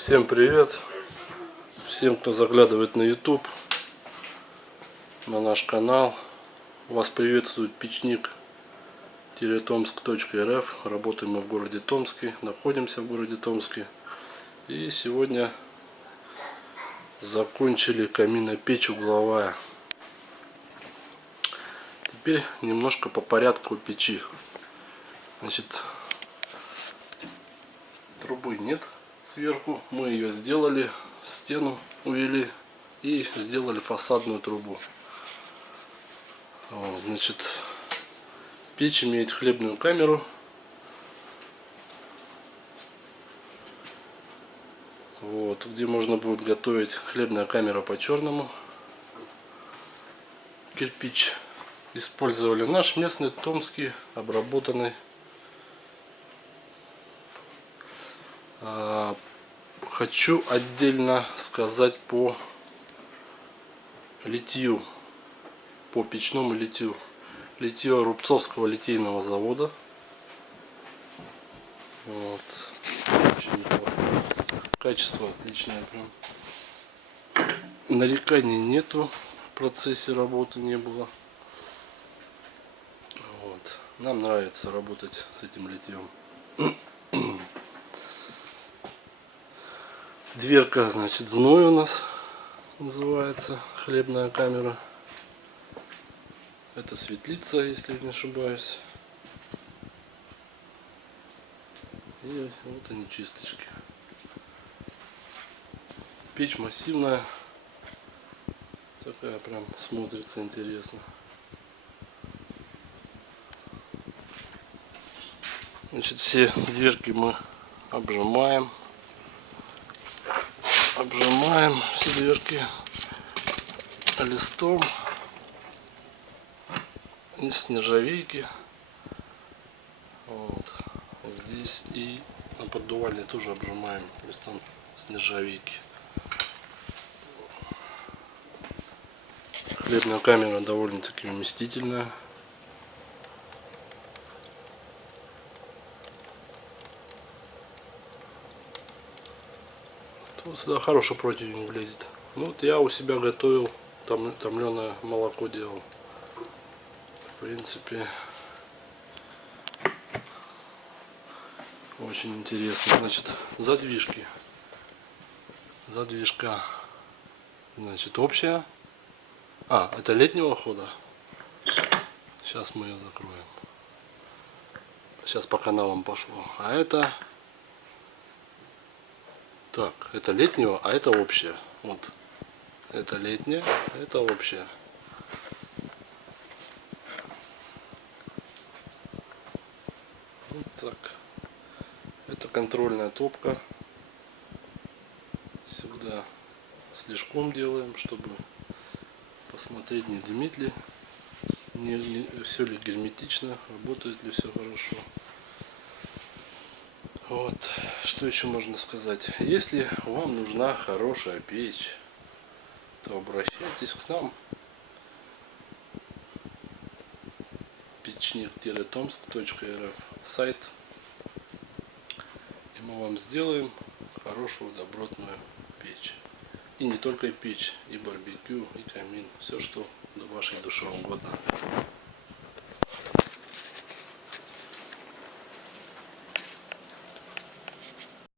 Всем привет! Всем, кто заглядывает на YouTube, на наш канал. Вас приветствует печник-томск.рф. Работаем мы в городе Томске, находимся в городе Томске. И сегодня закончили каминопечь угловая. Теперь немножко по порядку печи. Значит, трубы нет сверху, мы ее сделали, стену увели и сделали фасадную трубу. Вот, значит, печь имеет хлебную камеру. Вот, где можно будет готовить. Хлебная камера по-черному. Кирпич использовали наш местный, томский, обработанный. Хочу отдельно сказать по литью, по печному литью. Литье Рубцовского литейного завода. Вот. Очень неплохое. Качество отличное прям. Нареканий нету, в процессе работы не было. Вот. Нам нравится работать с этим литьем. Дверка, значит, зной у нас называется, хлебная камера. Это светлица, если я не ошибаюсь. И вот они, чисточки. Печь массивная. Такая прям смотрится интересно. Значит, все дверки мы обжимаем. Обжимаем все дверки листом из нержавейки. Вот. Здесь и на поддувальне тоже обжимаем листом с нержавейки. Хлебная камера довольно-таки вместительная. Вот сюда хороший противень влезет. Ну, вот я у себя готовил, томленое молоко делал. В принципе, очень интересно. Значит, задвижки. Задвижка, значит, общая. Это летнего хода. Сейчас мы ее закроем. Сейчас по каналам пошло. А это... Так, это летнего, а это общее. Вот. Это летнее, это общее. Вот так. Это контрольная топка. Всегда слежком делаем, чтобы посмотреть, не дымит ли, все ли герметично, работает ли все хорошо. Вот, что еще можно сказать? Если вам нужна хорошая печь, то обращайтесь к нам. Печник-томск.рф сайт. И мы вам сделаем хорошую добротную печь. И не только печь, и барбекю, и камин. Все, что до вашей души угодно.